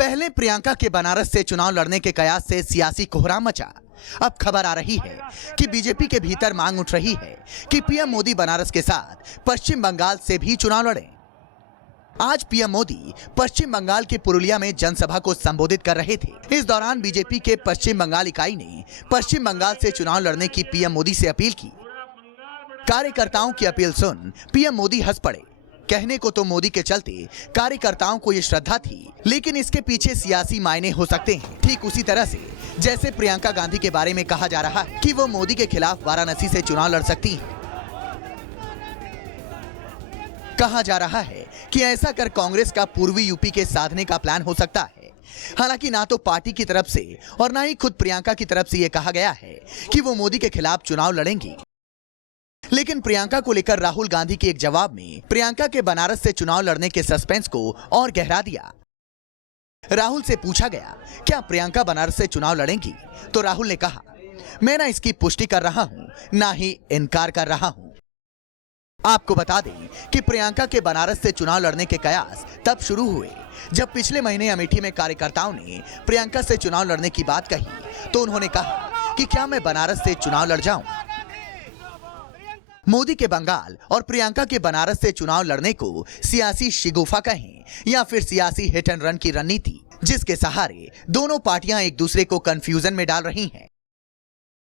पहले प्रियंका के बनारस से चुनाव लड़ने के कयास से सियासी कोहराम मचा। अब खबर आ रही है कि बीजेपी के भीतर मांग उठ रही है कि पीएम मोदी बनारस के साथ पश्चिम बंगाल से भी चुनाव लड़ें। आज पीएम मोदी पश्चिम बंगाल के पुरुलिया में जनसभा को संबोधित कर रहे थे। इस दौरान बीजेपी के पश्चिम बंगाल इकाई ने पश्चिम बंगाल से चुनाव लड़ने की पीएम मोदी से अपील की। कार्यकर्ताओं की अपील सुन पीएम मोदी हंस पड़े। कहने को तो मोदी के चलते कार्यकर्ताओं को ये श्रद्धा थी, लेकिन इसके पीछे सियासी मायने हो सकते हैं। ठीक उसी तरह से जैसे प्रियंका गांधी के बारे में कहा जा रहा है कि वो मोदी के खिलाफ वाराणसी से चुनाव लड़ सकती हैं। कहा जा रहा है कि ऐसा कर कांग्रेस का पूर्वी यूपी के साधने का प्लान हो सकता है। हालांकि ना तो पार्टी की तरफ से और ना ही खुद प्रियंका की तरफ से यह कहा गया है कि वो मोदी के खिलाफ चुनाव लड़ेंगी। लेकिन प्रियंका को लेकर राहुल गांधी के एक जवाब में प्रियंका के बनारस से चुनाव लड़ने के सस्पेंस को और गहरा दिया। राहुल से पूछा गया, क्या प्रियंका बनारस से चुनाव लड़ेंगी? तो राहुल ने कहा, मैं ना इसकी पुष्टि कर रहा हूं, ना ही इनकार कर रहा हूं। आपको बता दें कि प्रियंका के बनारस से चुनाव लड़ने के कयास तब शुरू हुए जब पिछले महीने अमेठी में कार्यकर्ताओं ने प्रियंका से चुनाव लड़ने की बात कही तो उन्होंने कहा कि क्या मैं बनारस से चुनाव लड़ जाऊं। मोदी के बंगाल और प्रियंका के बनारस से चुनाव लड़ने को सियासी शिगुफा कहें या फिर सियासी हिट एंड रन की रणनीति, जिसके सहारे दोनों पार्टियां एक दूसरे को कंफ्यूजन में डाल रही हैं।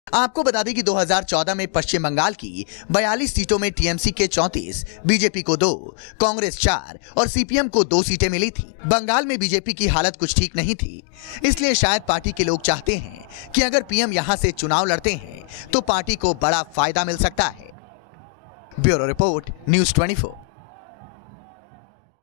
आपको बता दें कि 2014 में पश्चिम बंगाल की 42 सीटों में टीएमसी के 34, बीजेपी को 2, कांग्रेस 4 और सीपीएम को 2 सीटें मिली थी। बंगाल में बीजेपी की हालत कुछ ठीक नहीं थी, इसलिए शायद पार्टी के लोग चाहते हैं कि अगर पीएम यहां से चुनाव लड़ते हैं तो पार्टी को बड़ा फायदा मिल सकता है। Bureau report, news 24।